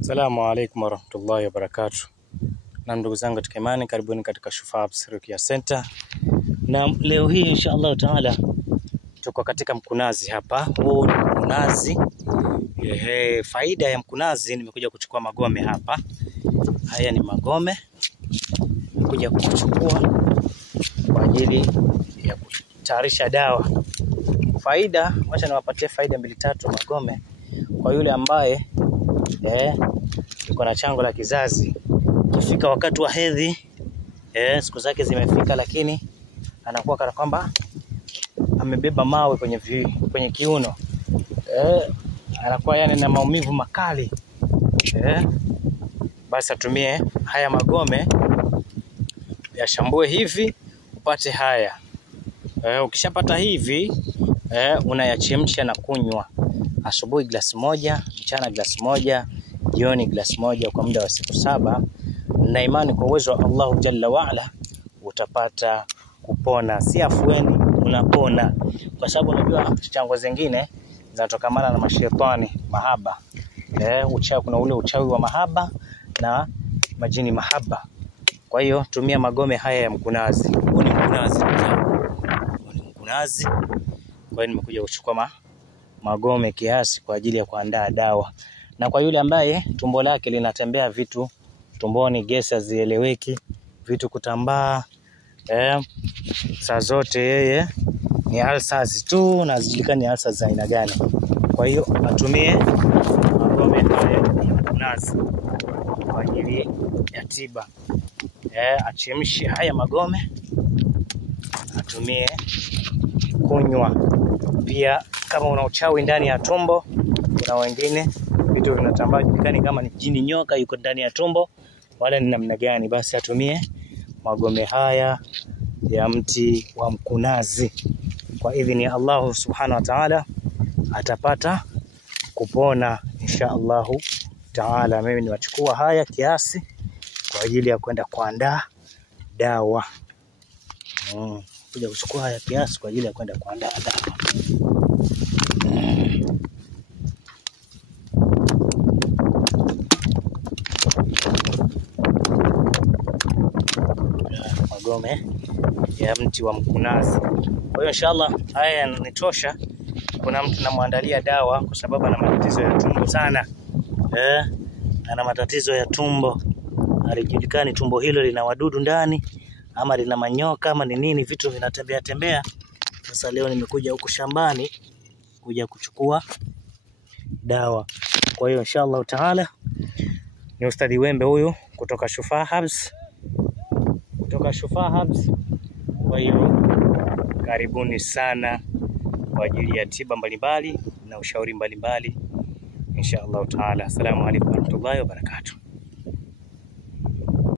Assalamu alaikum warahmatullahi wabarakatuh. Na ndugu zangu katika imani, karibuni katika Shufaa Herbs Ruqya Center. Na leo hii inshallah taala tuko katika mkunazi hapa. Huu ni mkunazi. Faida ya mkunazi, nimekuja kuchukua magome hapa. Haya ni magome. Nimekuja kuchukua kwa ajili ya kutayarisha dawa. Faida, wacha niwapatie faida 2-3 magome kwa yule ambaye yuko na chango la kizazi. Kifika wakati wa hedhi, siku zake zimefika, lakini anakuwa kana kwamba amebeba mawe kwenye kiuno. Anakuwa yani na maumivu makali. Basi atumie haya magome, yashambue hivi upate haya. Ukishapata hivi, unayachemsha na kunywa. Asubuhi glasi moja, mchana glasi moja, jioni glasi moja kwa muda wa siku 7. Na imani kwa uwezo wa Allah Jalla wa Ala utapata kupona. Si afueni, unapona. Kwa sababu unajua chango zingine zinatokamana na mashetani mahaba. Uchawi, kuna ule uchawi wa mahaba na majini mahaba. Kwa hiyo tumia magome haya ya mkunazi. Huu ni mkunazi. Kwa hiyo nimekuja kuchukua magome kiasi kwa ajili ya kuandaa dawa. Na kwa yule ambaye tumbo lake linatembea vitu tumboni, gesi hazieleweki, vitu kutambaa, saa zote yeye ni ulcers tu na hazijulikani ulcers za aina gani. Kwa hiyo atumie magome haya ya mkunazi kwa ajili ya tiba. Achemshe haya magome, atumie kunywa. Pia kama una uchawi ndani ya tumbo, kuna wengine vitu vinatambaa julikani kama ni jini nyoka yuko ndani ya tumbo wala ni namna gani, basi atumie magome haya ya mti wa mkunazi. Kwa idhini ya Allah subhanahu wa ta'ala atapata kupona insha Allah ta'ala. Mimi niwachukua haya kiasi kwa ajili ya kwenda kuandaa dawa. Kuja kuchukua haya kiasi kwa ajili ya kwenda kuandaa dawa. Magome ya mti wa mkunazi. Kwa hiyo inshallah haya yanitosha. Kuna mtu namwandalia dawa kwa sababu ana matatizo ya tumbo sana. Ana matatizo ya tumbo. Halijulikani tumbo hilo lina wadudu ndani ama lina manyoka ama ni nini, vitu vinatembea. Sasa leo nimekuja huku shambani kuja kuchukua dawa. Kwa hiyo inshallah taala ni Ustadhi Wembe huyu kutoka Shufaa Herbs. Kwa hiyo karibuni sana kwa ajili ya tiba mbalimbali na ushauri mbalimbali inshallah taala. Assalamu alaykum warahmatullahi wabarakatuh.